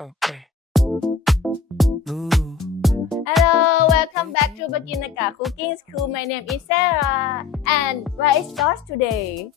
Okay. Hello, welcome back to Pakinnaka Cooking School. My name is Sarah. And where is Josh today?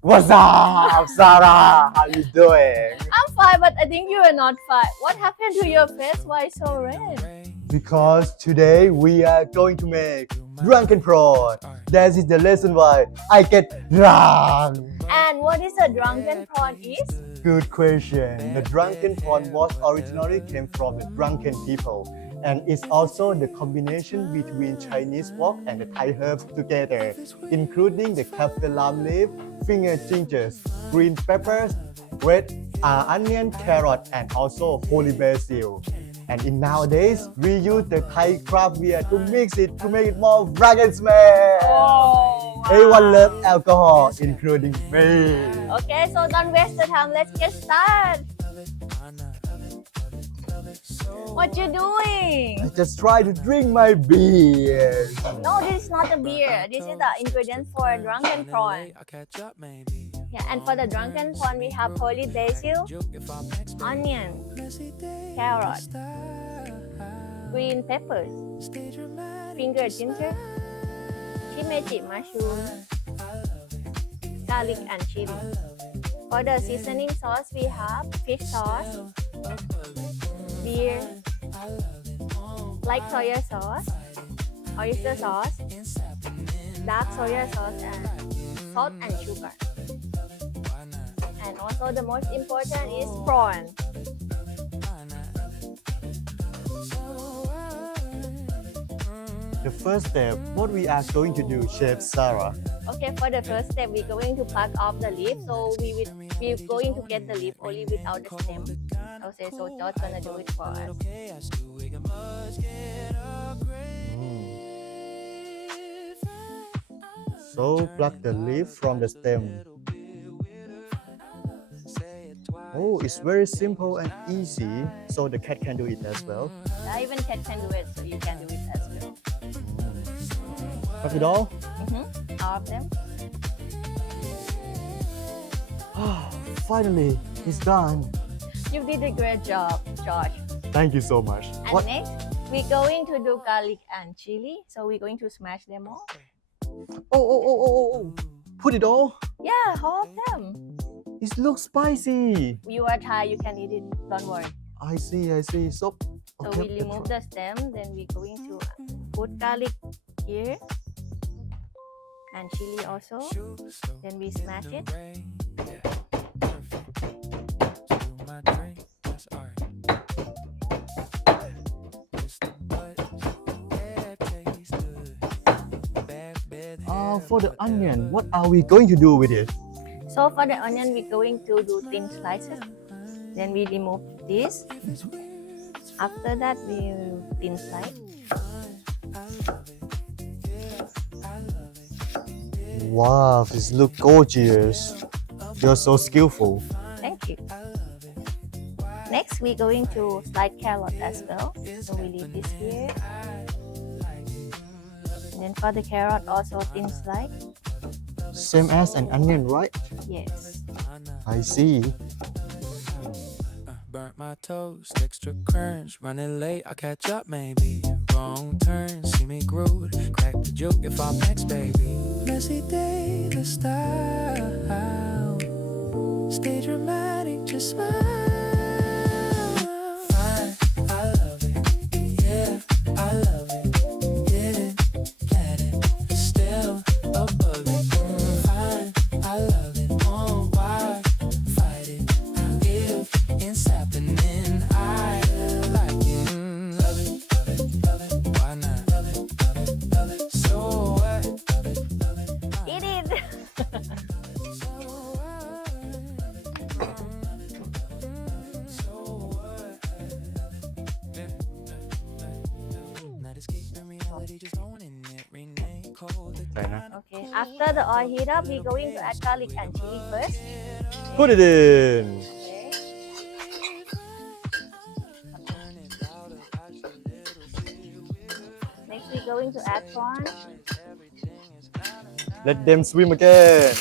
What's up, Sarah? How you doing? I'm fine, but I think you are not fine. What happened to your face? Why so red? Because today we are going to make drunken prawn. That is the reason why I get drunk. And what is a drunken prawn is? Good question. The drunken prawn was originally came from the drunken people, and it's also the combination between Chinese wok and the Thai herbs together, including the kapsalam leaf, finger gingers, green peppers, red onion, carrot, and also holy basil. And in nowadays, we use the Thai craft beer to mix it to make it more fragrant smell. Oh, wow. Everyone loves alcohol, including me. Okay, so don't waste the time. Let's get started. What you doing? I just try to drink my beer. No, this is not a beer. This is the ingredient for drunken prawn. Yeah, and for the drunken prawn, we have holy basil, onion, carrot, green peppers, finger ginger, shimeji mushroom, garlic and chili. For the seasoning sauce, we have fish sauce, beer, light soy sauce, oyster sauce, dark soy sauce, and salt and sugar. And also the most important is prawn. The first step, what we are going to do, Chef Sarah? Okay, for the first step, we're going to pluck off the leaf. So we're going to get the leaf only without the stem. Okay, so George gonna do it for us. So pluck the leaf from the stem. Oh, it's very simple and easy, so the cat can do it as well. Even cat can do it, so you can do it as well. Pluck it all? All of them. Finally, it's done. You did a great job, Josh. Thank you so much. And next, we're going to do garlic and chili. So we're going to smash them all. Oh. Put it all? Yeah, all of them. It looks spicy. You are Thai, you can eat it. Don't worry. I see. So, So we remove the stem, then we're going to put garlic here and chili also. Then we smash it. For the onion, what are we going to do with it? So for the onion, we're going to do thin slices. Then we remove this. After that, we thin slice. Wow, this looks gorgeous. You're so skillful. Thank you. Next, we're going to slice carrot as well. So we leave this here. And then for the carrot, also thin slice. Same as an onion, right? Yes. I see. Burnt my toast, extra crunch. Running late, I'll catch up maybe. Wrong turn, see me groove. Crack the joke if I'm next, baby. Messy day, the style. Stay dramatic, just smile. Fine, I love it. Yeah, I love it. Get it, get it. Still above it. Fine, I love it. Oh, why fight it? If it's happening, I like it. Love it, why not? Love it, so what? Eat it! Okay, after the oil heat up, we're going to add garlic and chili first. Put it in. Okay. Next, we're going to add prawn. Let them swim again.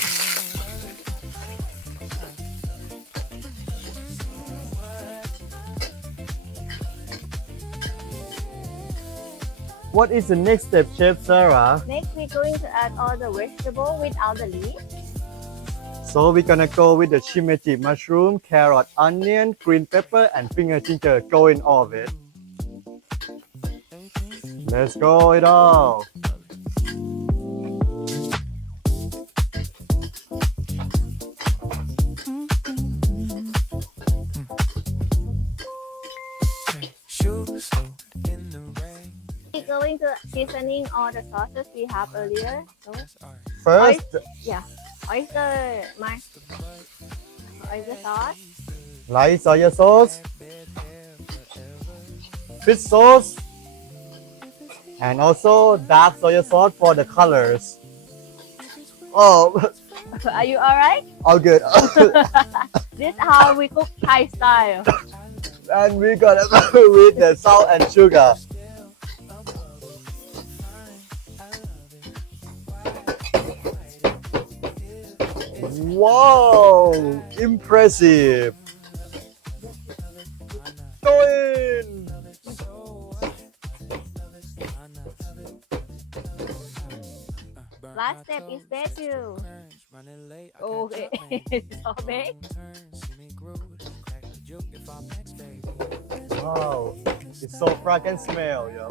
What is the next step, Chef Sarah? Next, we're going to add all the vegetable without the leaves. So we're gonna go with the shimeji mushroom, carrot, onion, green pepper, and finger ginger. Go in all of it. Let's go it all. Shoes in the rain. We're going to seasoning all the sauces we have earlier. So, First, oyster sauce, light soy sauce, fish sauce, and also dark soy sauce for the colors. Oh, Are you alright? all good. This is how we cook Thai style. And we got with the salt and sugar. Wow, impressive. Go in. Last step is basil. Okay, so big. Wow, it's so fragrant smell, yo.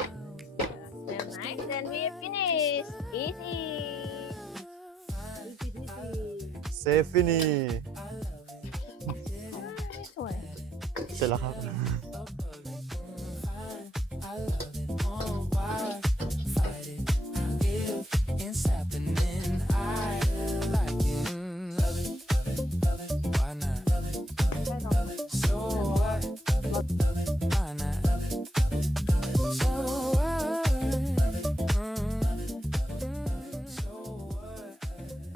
Smell nice. Then we finish. Easy. Say fini. สวย เสร็จแล้วครับ